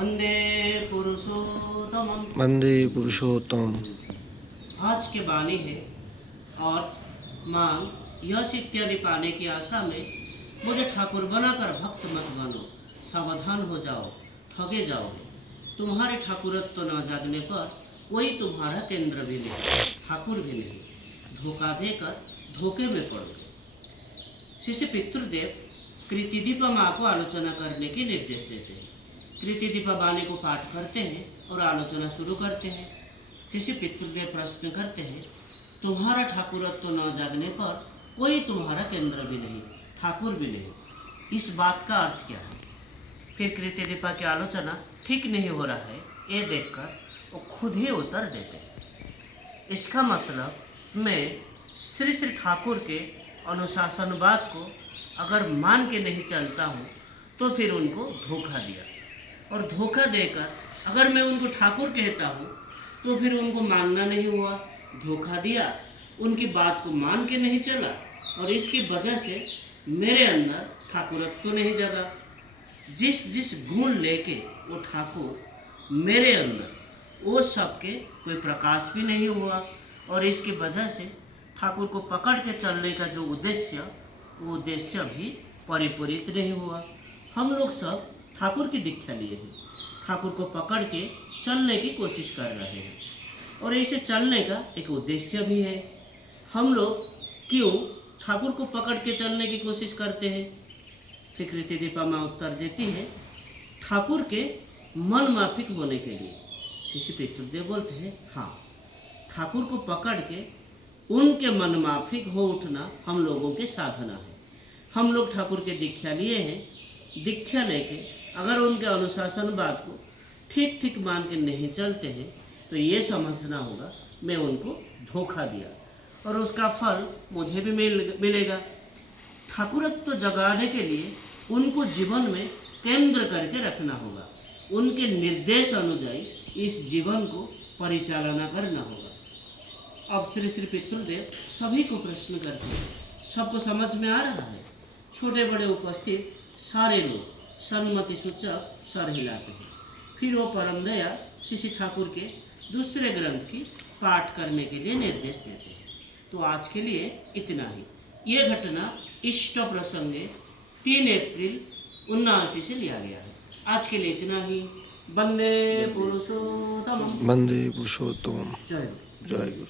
वंदे पुरुषोत्तम। वंदे पुरुषोत्तम। आज के वाणी है और मांग यश इत्यादि पाने की आशा में मुझे ठाकुर बनाकर भक्त मत बनो, सावधान हो जाओ, ठगे जाओगे। तुम्हारे ठाकुरत्व न जागने पर कोई तुम्हारा केंद्र भी नहीं, ठाकुर भी नहीं। धोखा देकर धोखे में पड़ोगे। शिष्य पितृदेव कृतिदीपा माँ को आलोचना करने के निर्देश देते हैं। कृतिदीपा वाणी को पाठ करते हैं और आलोचना शुरू करते हैं। किसी पितृदेव प्रश्न करते हैं, तुम्हारा ठाकुरत्व तो न जागने पर कोई तुम्हारा केंद्र भी नहीं, ठाकुर भी नहीं। इस बात का अर्थ क्या है? फिर कृतिदीपा की आलोचना ठीक नहीं हो रहा है, ये देखकर वो खुद ही उत्तर देते हैं। इसका मतलब मैं श्री श्री ठाकुर के अनुशासनवाद को अगर मान के नहीं चलता हूँ तो फिर उनको धोखा दिया, और धोखा देकर अगर मैं उनको ठाकुर कहता हूँ तो फिर उनको मानना नहीं हुआ, धोखा दिया, उनकी बात को मान के नहीं चला, और इसकी वजह से मेरे अंदर ठाकुरत्व तो नहीं जगा। जिस जिस गुण लेके वो ठाकुर मेरे अंदर, वो सबके कोई प्रकाश भी नहीं हुआ, और इसकी वजह से ठाकुर को पकड़ के चलने का जो उद्देश्य, वो उद्देश्य भी परिपूरित नहीं हुआ। हम लोग सब ठाकुर की दीक्षा लिए हैं, ठाकुर को पकड़ के चलने की कोशिश कर रहे हैं, और इसे चलने का एक उद्देश्य भी है। हम लोग क्यों ठाकुर को पकड़ के चलने की कोशिश करते हैं? फिर कृतिदीपा माँ उत्तर देती है, ठाकुर के मन माफिक होने के लिए। शिष्य पितृदेव बोलते हैं, हाँ, ठाकुर को पकड़ के उनके मन माफिक हो उठना हम लोगों के साधना है। हम लोग ठाकुर के दीक्षा लिए हैं, दीक्षा लेके अगर उनके अनुशासनवाद को ठीक ठीक मान के नहीं चलते हैं तो ये समझना होगा मैं उनको धोखा दिया, और उसका फल मुझे भी मिलेगा। ठाकुरत्व जगाने के लिए उनको जीवन में केंद्र करके रखना होगा, उनके निर्देश अनुযাयी इस जीवन को परिचालना करना होगा। अब श्री श्री पितृदेव सभी को प्रश्न करते हैं, सबको समझ में आ रहा है? छोटे बड़े उपस्थित सारे लोग सम्मति सूचक सर हिलाते हैं। फिर वो परम दया शिशि ठाकुर के दूसरे ग्रंथ की पाठ करने के लिए निर्देश देते हैं। तो आज के लिए इतना ही। ये घटना इष्ट प्रसंगे 3 अप्रैल 1979 से लिया गया है। आज के लिए इतना ही। वंदे पुरुषोत्तम। वंदे पुरुषोत्तम। जय जय गुरु।